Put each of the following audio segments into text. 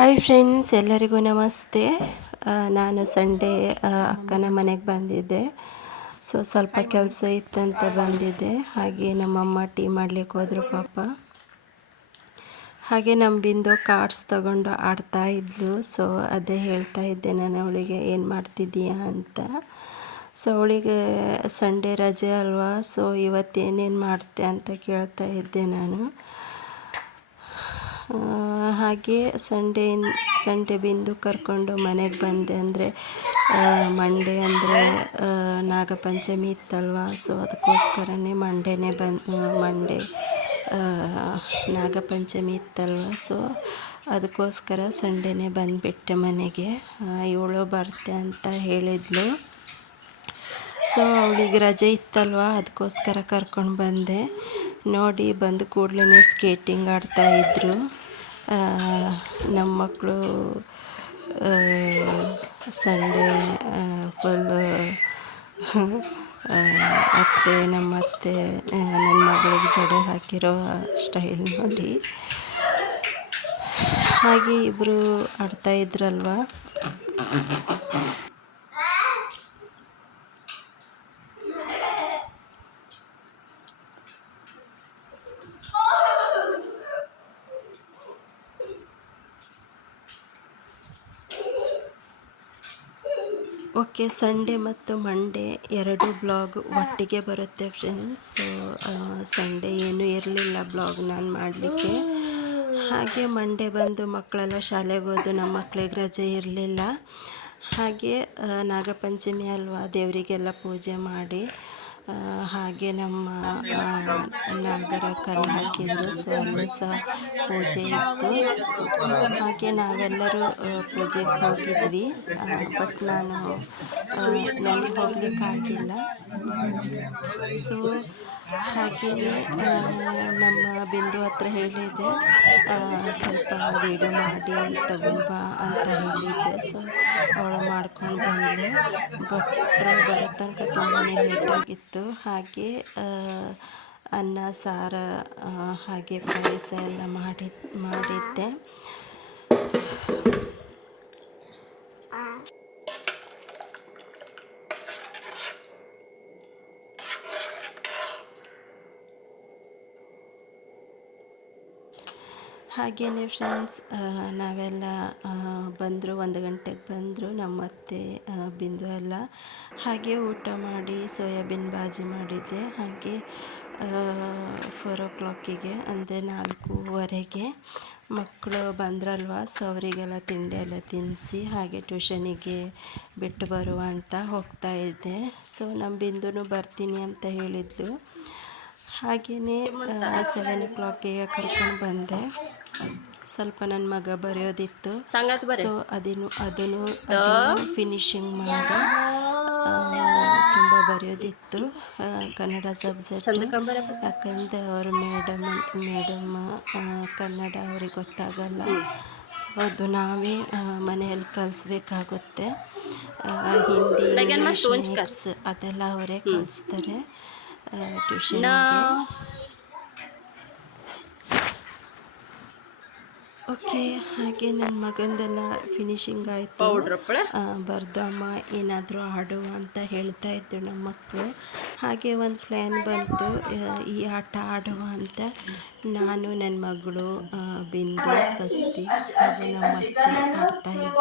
Hi friends, ಎಲ್ಲರಿಗೂ ನಮಸ್ತೆ. ನಾನು ಸಂಡೇ ಅಕ್ಕನ ಮನೆಗೆ ಬಂದಿದ್ದೆ. ಸ್ವಲ್ಪ ಕೆಲಸ ಇತ್ತಂತ ಬಂದಿದ್ದೆ. ಹಾಗೆ ನಮ್ಮಮ್ಮ ಟೀ ಮಾಡಲಿಕ್ಕೆ ಹೋದರು ಪಾಪ. ಹಾಗೆ ನಮ್ಮ ಬಿಂದು ಕಾರ್ಡ್ಸ್ ತಗೊಂಡು ಆಡ್ತಾ ಇದ್ಲು. ಅದೇ ಹೇಳ್ತಾ ಇದ್ದೆ ನಾನು ಅವಳಿಗೆ, ಏನು ಮಾಡ್ತಿದ್ದೀಯಾ ಅಂತ. ಅವಳಿಗೆ ಸಂಡೇ ರಜೆ ಅಲ್ವಾ, ಇವತ್ತೇನೇನು ಮಾಡ್ತೆ ಅಂತ ಕೇಳ್ತಾ ಇದ್ದೆ ನಾನು. ಹಾಗೆ ಸಂಡೇ ಬಿಂದು ಕರ್ಕೊಂಡು ಮನೆಗೆ ಬಂದೆ. ಅಂದರೆ ಮಂಡೇ ಅಂದರೆ ನಾಗಪಂಚಮಿ ಇತ್ತಲ್ವ, ಅದಕ್ಕೋಸ್ಕರನೇ ಮಂಡೇ ನಾಗಪಂಚಮಿ ಇತ್ತಲ್ವ, ಅದಕ್ಕೋಸ್ಕರ ಸಂಡೇನೇ ಬಂದುಬಿಟ್ಟೆ ಮನೆಗೆ. ಇವಳು ಬರ್ತೆ ಅಂತ ಹೇಳಿದ್ಲು. ಅವಳಿಗೆ ರಜೆ ಇತ್ತಲ್ವ, ಅದಕ್ಕೋಸ್ಕರ ಕರ್ಕೊಂಡು ಬಂದೆ. ನೋಡಿ, ಬಂದ ಕೂಡಲೇ ಸ್ಕೇಟಿಂಗ್ ಆಡ್ತಾಯಿದ್ರು ನಮ್ಮ ಮಕ್ಕಳು. ಸಂಡೇ ಫುಲ್ಲು ನಮ್ಮ ಅತ್ತೆ ನನ್ನ ಮಗಳಿಗೆ ಜಡೆ ಹಾಕಿರೋ ಸ್ಟೈಲ್ ನೋಡಿ. ಹಾಗೆ ಇಬ್ಬರು ಆಡ್ತಾಯಿದ್ರಲ್ವ. ಓಕೆ, ಸಂಡೇ ಮತ್ತು ಮಂಡೇ ಎರಡು ಬ್ಲಾಗ್ ಒಟ್ಟಿಗೆ ಬರುತ್ತೆ ಫ್ರೆಂಡ್ಸ್. ಸಂಡೇ ಏನೂ ಇರಲಿಲ್ಲ ಬ್ಲಾಗ್ ನಾನು ಮಾಡಲಿಕ್ಕೆ. ಹಾಗೆ ಮಂಡೇ ಬಂದು ಮಕ್ಕಳೆಲ್ಲ ಶಾಲೆಗೆ ಹೋದು, ನಮ್ಮ ಮಕ್ಕಳಿಗೆ ರಜೆ ಇರಲಿಲ್ಲ. ಹಾಗೆ ನಾಗಪಂಚಮಿ ಅಲ್ವಾ, ದೇವರಿಗೆಲ್ಲ ಪೂಜೆ ಮಾಡಿ ಹಾಗೆ ನಮ್ಮ ನಾಗರ ಕಲ್ಲು ಹಾಕಿದ್ರು. ಅಲ್ಲಿ ಸಹ ಪೂಜೆ ಇತ್ತು. ಹಾಗೆ ನಾವೆಲ್ಲರೂ ಪೂಜೆಗೆ ಹೋಗಿದ್ವಿ. ಬಟ್ ನನಗೆ ಹೋಗ್ಲಿಕ್ಕಾಗಿಲ್ಲ. ಹಾಗೆಯೇ ನಮ್ಮ ಬಿಂದು ಹತ್ರ ಹೇಳಿದೆ, ಸ್ವಲ್ಪ ವೀಡಿಯೋ ಮಾಡಿ ತಗೊಂಬಾ ಅಂತ ಹೇಳಿದ್ದೆ. ಅವಳು ಮಾಡ್ಕೊಂಡು ಬಂದಳು. ಭಟ್ರು ಬರೋ ತನಕ ತುಂಬಾ ಲೇಟಾಗಿತ್ತು. ಹಾಗೆ ಅನ್ನ ಸಾರು ಹಾಗೆ ಪಾಯಸ ಎಲ್ಲ ಮಾಡಿದ್ದೆ. ಹಾಗೆಯೇ ಫ್ರೆಂಡ್ಸ್, ನಾವೆಲ್ಲ ಬಂದರು, 1 ಗಂಟೆಗೆ ಬಂದರು ನಮ್ಮ ಅತ್ತೆ ಬಿಂದು ಎಲ್ಲ. ಹಾಗೆ ಊಟ ಮಾಡಿ ಸೋಯಾಬೀನ್ ಬಾಜಿ ಮಾಡಿದ್ದೆ. ಹಾಗೆ 4 o'clock ಅಂದರೆ 4:15 ಮಕ್ಕಳು ಬಂದ್ರಲ್ವ, ಅವರಿಗೆಲ್ಲ ತಿಂಡಿ ಎಲ್ಲ ತಿನ್ನಿಸಿ ಹಾಗೆ ಟ್ಯೂಷನಿಗೆ ಬಿಟ್ಟು ಬರುವ ಅಂತ ಹೋಗ್ತಾ ಇದ್ದೆ. ನಮ್ಮ ಬಿಂದುನು ಬರ್ತೀನಿ ಅಂತ ಹೇಳಿದ್ದು. ಹಾಗೆಯೇ 7 o'clock ಕರ್ಕೊಂಡು ಬಂದೆ. ಸ್ವಲ್ಪ ನನ್ನ ಮಗ ಬರೆಯೋದಿತ್ತು, ಅದನ್ನು ಫಿನಿಶಿಂಗ್ ಮಾಡಿ. ತುಂಬ ಬರೆಯೋದಿತ್ತು ಕನ್ನಡ ಸಬ್ಜೆಕ್ಟ್. ಯಾಕಂದರೆ ಅವರು ಮೇಡಮ್ ಕನ್ನಡ ಅವ್ರಿಗೆ ಗೊತ್ತಾಗಲ್ಲ. ಅದು ನಾವೇ ಮನೆಯಲ್ಲಿ ಕಲಿಸ್ಬೇಕಾಗುತ್ತೆ. ಹಿಂದಿ, ಇಂಗ್ಲೀಷ್, ಮ್ಯಾಥ್ಸ್ ಅದೆಲ್ಲ ಅವರೇ ಕಲಿಸ್ತಾರೆ ಟ್ಯೂಷನ್ಗೆ. ಓಕೆ, ಹಾಗೆ ನನ್ನ ಮಗಂದೆಲ್ಲ ಫಿನಿಶಿಂಗ್ ಆಯಿತು. ಬರ್ದಮ್ಮ ಏನಾದರೂ ಆಡು ಅಂತ ಹೇಳ್ತಾ ಇದ್ರು ನಮ್ಮ ಮಕ್ಕಳು. ಹಾಗೆ ಒಂದು ಪ್ಲ್ಯಾನ್ ಬಂತು, ಈ ಆಟ ಆಡುವ ಅಂತ. ನಾನು, ನನ್ನ ಮಗಳು ಬಿಂದು, ಸ್ವಸ್ತಿ ಹಾಗೂ ನಮ್ಮ ಅತ್ತೆ ಆಡ್ತಾ ಇದ್ದೀವಿ.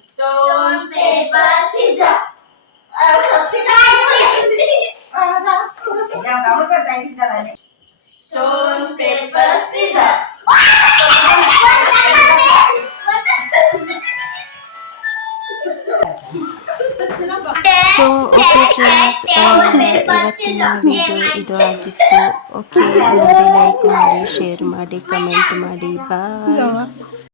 Stone, paper, scissors. Stone, paper, scissors. So okay friends, ಇವತ್ತಿನ ವಿಡಿಯೋ ಇದು ಆಗಿತ್ತು. ಓಕೆ, ನೋಡಿ, ಲೈಕ್ ಮಾಡಿ, ಶೇರ್ ಮಾಡಿ, ಕಮೆಂಟ್ ಮಾಡಿ. ಬಾಯ್.